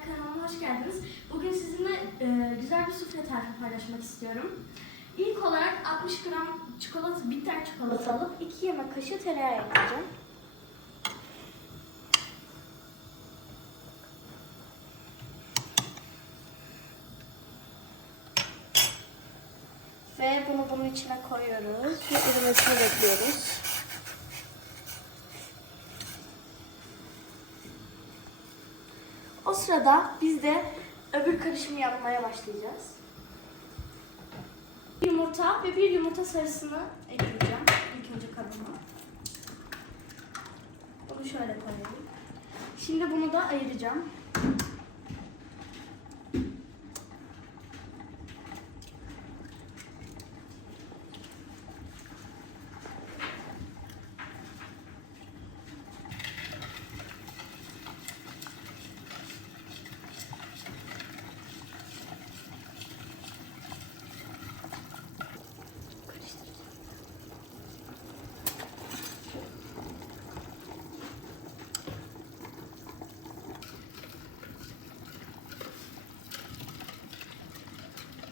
kanalıma hoş geldiniz. Bugün sizinle e, güzel bir sufle tarifi paylaşmak istiyorum. İlk olarak 60 gram çikolata, bitter çikolata alıp 2 yemek kaşığı tereyağı ekleyeceğim. Ve bunu bunun içine koyuyoruz ve erimesini bekliyoruz. O sırada biz de öbür karışımı yapmaya başlayacağız. Bir yumurta ve bir yumurta sarısını ekleyeceğim ilk önce kabıma. Bunu şöyle koyayım. Şimdi bunu da ayıracağım.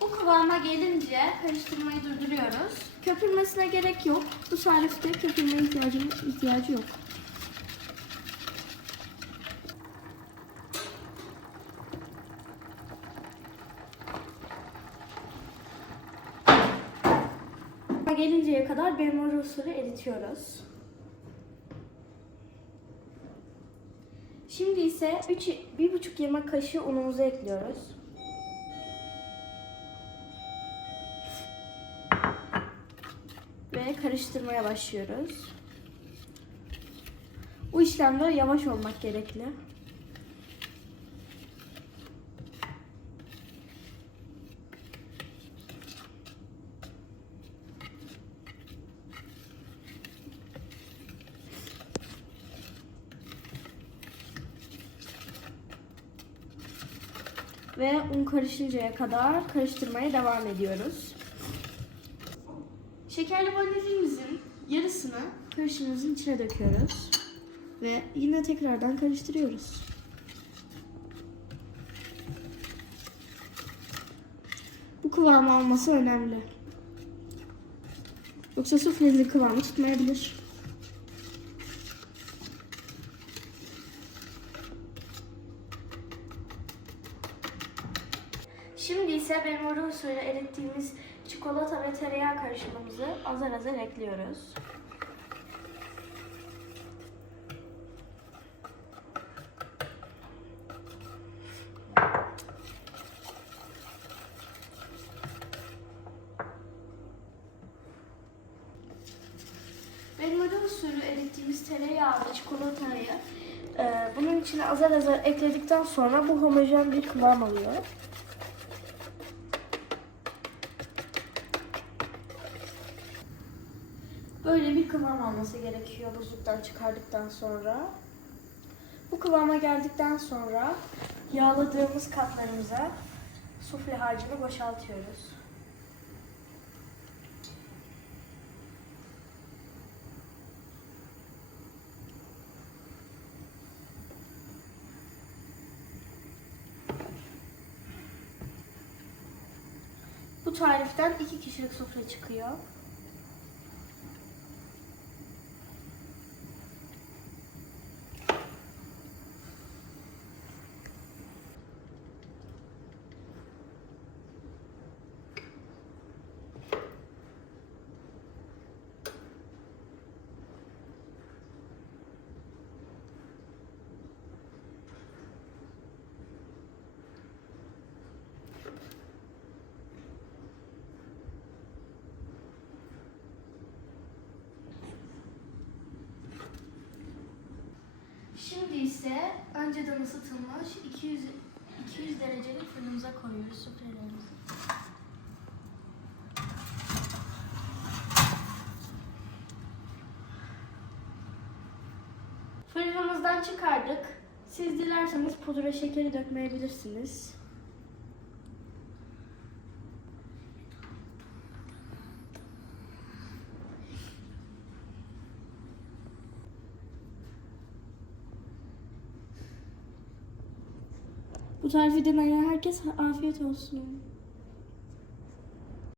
Bu kıvama gelince karıştırmayı durduruyoruz. Köpürmesine gerek yok. Bu tarifte köpürme ihtiyacı, ihtiyacı yok. Gelinceye kadar benmari usulü eritiyoruz. Şimdi ise 3 1,5 yemek kaşığı unumuzu ekliyoruz. Karıştırmaya başlıyoruz. Bu işlemde yavaş olmak gerekli. Ve un karışıncaya kadar karıştırmaya devam ediyoruz. Şekerli vanilimizin yarısını karışımımızın içine döküyoruz. Ve yine tekrardan karıştırıyoruz. Bu kıvamı alması önemli. Yoksa suflenin kıvamı tutmayabilir. Şimdi ise benmari usulü erittiğimiz çikolata ve tereyağı karışımımızı azar azar ekliyoruz. Benmari usulü erittiğimiz tereyağı ve çikolatayı e, bunun içine azar azar ekledikten sonra bu homojen bir kıvam alıyor. Böyle bir kıvam alması gerekiyor buzluktan çıkardıktan sonra. Bu kıvama geldikten sonra yağladığımız katlarımıza sufle harcını boşaltıyoruz. Bu tariften iki kişilik sufle çıkıyor. Şimdi ise önceden ısıtılmış 200 200 derecelik fırınımıza koyuyoruz suflelerimizi. Fırınımızdan çıkardık. Siz dilerseniz pudra şekeri dökmeyebilirsiniz. Bu tarifi deneyen herkes afiyet olsun.